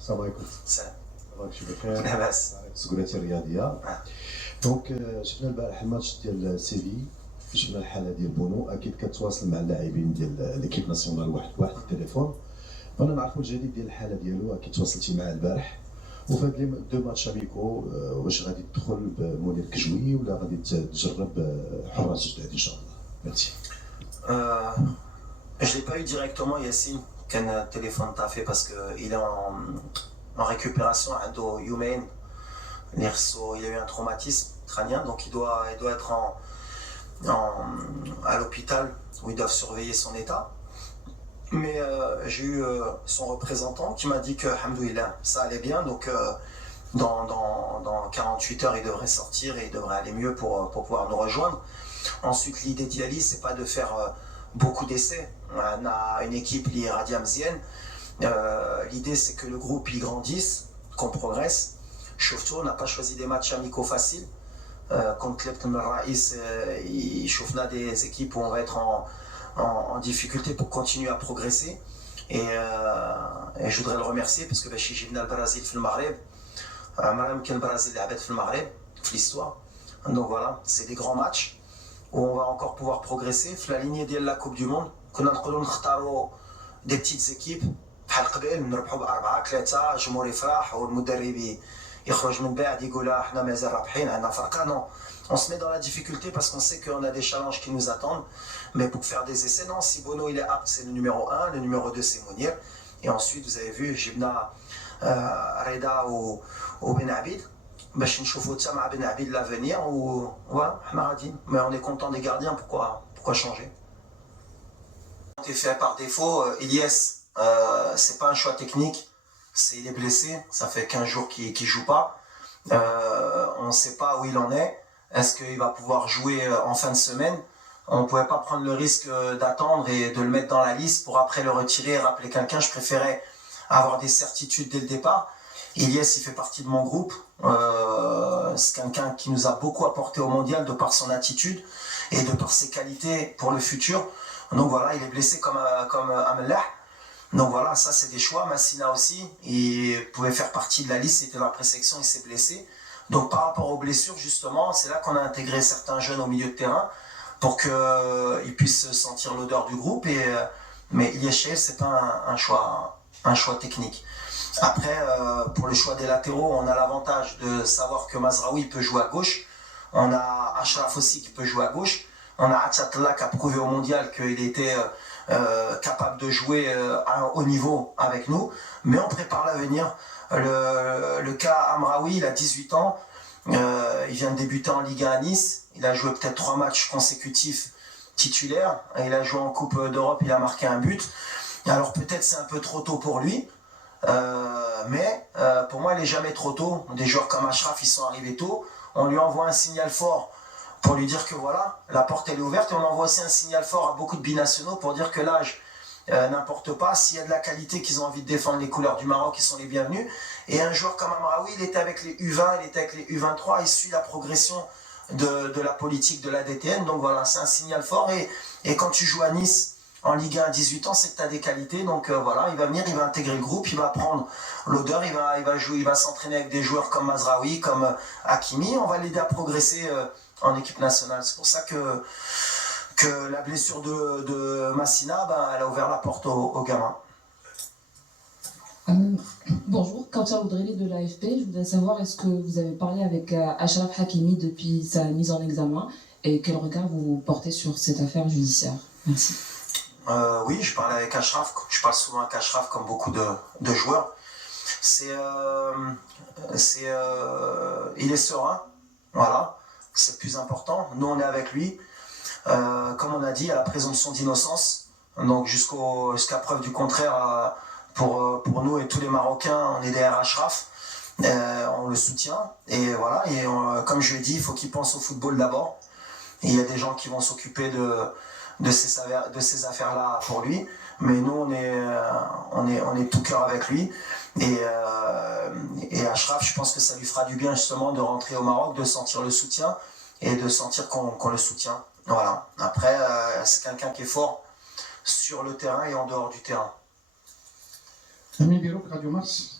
السلام عليكم. سلام. راك شي بخير؟ لاباس. سكولاتي الرياضيه. دونك شفنا البارح الماتش ديال سيفي، شفنا الحاله ديال بونو، اكيد كتواصل مع اللاعبين ديال ليكيب ناسيونال واحد في التليفون. بغينا نعرفوا الجديد ديال الحاله ديالو، اكيد تواصلتي معاه البارح، وفي هاد لي دو ماتش اميكو واش غادي تدخل بمنير كجوي ولا غادي تجرب حراس جداد ان شاء الله؟ ميرسي. Je l'ai pas eu directement, Yassine, qu'un téléphone t'a fait parce qu'il est en récupération à Youmain. Il a eu un traumatisme crânien, donc il doit être à l'hôpital où ils doivent surveiller son état. Mais j'ai eu son représentant qui m'a dit que, alhamdoulilah, ça allait bien, donc dans 48 heures, il devrait sortir et il devrait aller mieux pour pouvoir nous rejoindre. Ensuite, l'idée d'Yali, c'est pas de faire beaucoup d'essais. On a une équipe liée Radiamzienne. L'idée, c'est que le groupe y grandisse, qu'on progresse. Surtout, on n'a pas choisi des matchs amicaux faciles. Contre Lepton Raïs, on a des équipes où on va être en difficulté pour continuer à progresser. Et je voudrais le remercier parce que j'ai venu au Brésil, au Maghreb. Madame Ken Brésil a fait le Maghreb, l'histoire. Donc voilà, c'est des grands matchs où on va encore pouvoir progresser. La lignée de la Coupe du Monde, qu'on a des petites équipes. بحال قبل نربحوا ب4 3 الجمهور يفرح والمدرب يخرج من بعد يقول احنا مازال رابحين عندنا فرقه. Non, on se met dans la difficulté parce qu'on sait qu'on a des challenges qui nous attendent, mais pour faire des essais, non, si Bono il est apte, c'est le numéro 1, le numéro 2 c'est Mounir, et ensuite vous avez vu جبنا Reda ou Ben Abid باش نشوفوا حتى مع Ben Abid l'avenir ou voilà, حنا غاديين, mais on est content des gardiens, pourquoi changer? C'est fait par défaut. Ilyes, c'est pas un choix technique, il est blessé, ça fait 15 jours qu'il joue pas. On ne sait pas où il en est. Est-ce qu'il va pouvoir jouer en fin de semaine? On ne pouvait pas prendre le risque d'attendre et de le mettre dans la liste pour après le retirer et rappeler quelqu'un. Je préférais avoir des certitudes dès le départ. Ilyes, il fait partie de mon groupe. C'est quelqu'un qui nous a beaucoup apporté au mondial de par son attitude et de par ses qualités pour le futur. Donc voilà, il est blessé comme Amellah. Donc voilà, ça c'est des choix. Massina aussi, il pouvait faire partie de la liste, il était dans la présélection, il s'est blessé. Donc par rapport aux blessures, justement, c'est là qu'on a intégré certains jeunes au milieu de terrain pour qu'ils puissent sentir l'odeur du groupe. Mais Ilyes, c'est pas un choix technique. Après, pour le choix des latéraux, on a l'avantage de savoir que Mazraoui peut jouer à gauche. On a Achraf aussi qui peut jouer à gauche. On a Atchatla qui a prouvé au mondial qu'il était capable de jouer à un haut niveau avec nous. Mais on prépare l'avenir. Le cas Amraoui, il a 18 ans. Il vient de débuter en Ligue 1 à Nice. Il a joué peut-être 3 matchs consécutifs titulaires. Il a joué en Coupe d'Europe, il a marqué un but. Alors peut-être c'est un peu trop tôt pour lui. Mais pour moi, il n'est jamais trop tôt. Des joueurs comme Achraf, ils sont arrivés tôt. On lui envoie un signal fort pour lui dire que voilà, la porte elle est ouverte, et on envoie aussi un signal fort à beaucoup de binationaux pour dire que l'âge n'importe pas, s'il y a de la qualité, qu'ils ont envie de défendre les couleurs du Maroc, ils sont les bienvenus. Et un joueur comme Amraoui, il était avec les U20, il était avec les U23, il suit la progression de la politique de la DTN, donc voilà, c'est un signal fort. Et quand tu joues à Nice en Ligue 1 à 18 ans, c'est que tu as des qualités, donc voilà, il va venir, il va intégrer le groupe, il va prendre l'odeur, il va jouer, il va s'entraîner avec des joueurs comme Mazraoui, comme Hakimi, on va l'aider à progresser en équipe nationale. C'est pour ça que la blessure de Massina, elle a ouvert la porte aux gamins. Bonjour, Kautar Oudreli de l'AFP. Je voudrais savoir, est-ce que vous avez parlé avec Achraf Hakimi depuis sa mise en examen et quel regard vous portez sur cette affaire judiciaire? Merci. Oui, je parle avec Achraf. Je parle souvent avec Achraf comme beaucoup de joueurs. Il est serein, voilà. C'est le plus important. Nous, on est avec lui. Comme on a dit, à la présomption d'innocence. Donc jusqu'à preuve du contraire, pour nous et tous les Marocains, on est derrière Achraf. On le soutient. Et voilà. Et comme je l'ai dit, il faut qu'il pense au football d'abord. Et il y a des gens qui vont s'occuper de ces affaires-là pour lui. Mais nous, on est tout cœur avec lui. Et Achraf, je pense que ça lui fera du bien justement de rentrer au Maroc, de sentir le soutien et de sentir qu'on le soutient. Voilà. Après, c'est quelqu'un qui est fort sur le terrain et en dehors du terrain. Sami Birouk, Radio Mars.